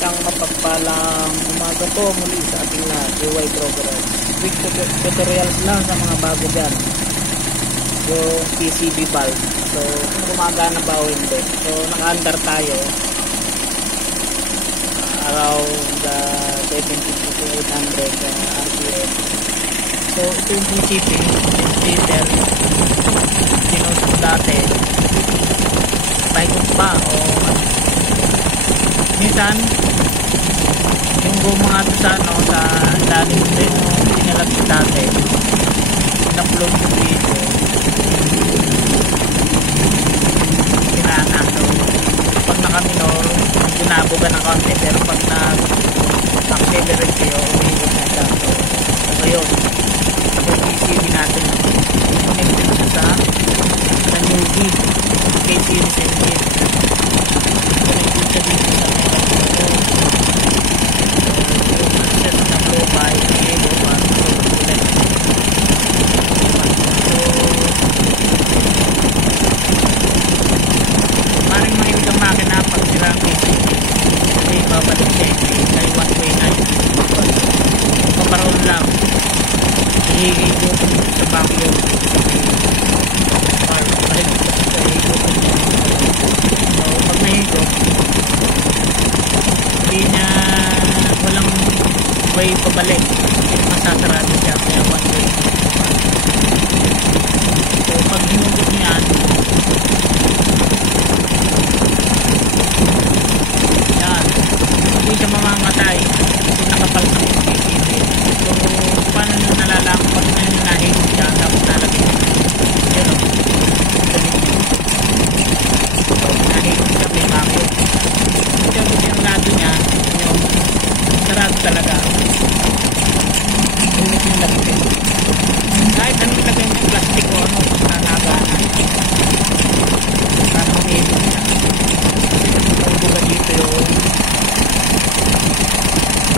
Isang mapagpalang umaga po muli sa ating lahat, DIY Progress. Quick tutorials lang sa mga bago dyan. Yung PCB valve. So, kung gumagana ba o hindi. So, naka-under tayo. Around 750 to 800 RPM. So, ito yung PCB. Splitter. Sinusok dati. Paikot pa o minsan yung gumanga ito sa lalim din yung pinalag ko dati, in-upload yung video, pinana. So pag naka-minor ginabuga ng konti, pero pag nag-accelerate kayo umigot na siya. So yun, so PCB natin connected siya sa newbie KCM engine. Connected siya dito sa set na flow by Diego para maring mahilig ang makina pag sila ang PCB kasi babalik siya kay one way na paparoon lang ihigit sa vacuum or mahilig sa ihigit. So pag nahigit hindi niya walang way pabalik, masasarado siya kaya one way. So pag hinugot niyan yan, hindi siya mamamatay kasi nakapalsak yung PCB. So paano nyo nalalaman pag nahigot siya tapos nalagay yun o nahigot siya may vacuum. Ito yung lado niya yung sarado talaga. Ulit yung lagay. Kahit anong lagay ng plastic o ano, nanaganan. Para mag-iigot siya. Naubugan dito yung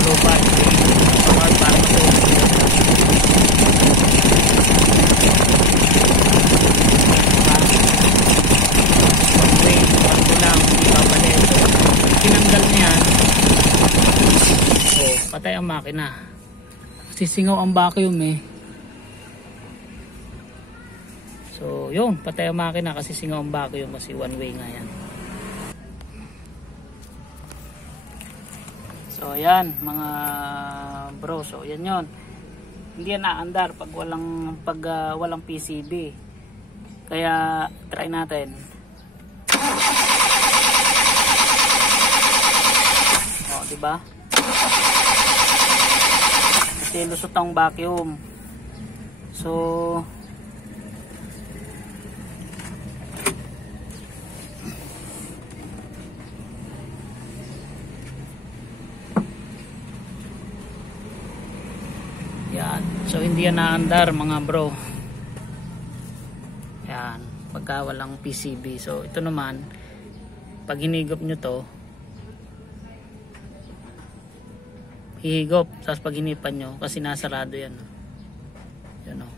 global. Para matulog yun. Pag-wait, pag lang, hindi babalik. So, tinanggal niyan. So, patay ang makina. Sisingaw ang vacuum eh. So, yun. Patay ang makina kasi singaw ang vacuum kasi one way nga yan. So, yan mga bro. So, yan yun. Hindi yan naandar pag walang PCB. Kaya, try natin. O, diba? Kasi lusot ang vacuum. So yan. So hindi yan naandar mga bro. Yan. Pagka walang PCB. So ito naman pag hinigop nyo to hihigop, tapos pag hinipan nyo kasi nasarado yan. Yan o.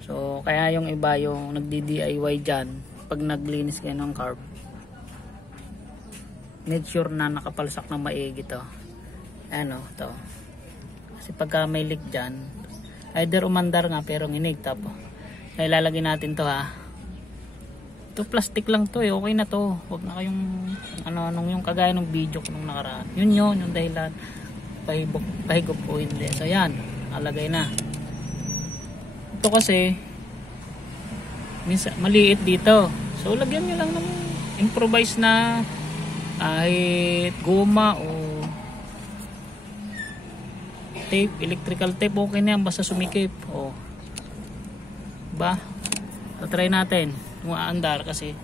So kaya yung iba yung nagdi-DIY dyan, pag naglinis kayo ng carb, make sure na nakapalsak na maigi to. Ayan o, to. Kasi pagka may leak dyan, either umandar nga pero nginig, tapos kaya ilalagay natin to ha. Ito plastic lang to eh, okay na to. Huwag na kayong yung kagaya ng video ko nung nakaraan. Yun yung dahilan. Pahigop po hindi. So yan, alagay na. Ito kasi minsan maliit dito. So lagyan nyo lang ng improvise na kahit goma o tape, electrical tape, okay na yan basta sumikip. O ba? So try natin kung aandar kasi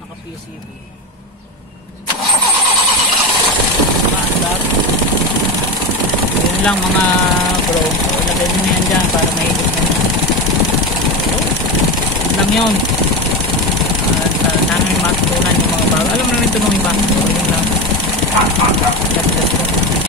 naka PCB. Aandar. Yun lang mga bro. So lagay nyo yan dyan para mahigit na yan. So, yun lang yun.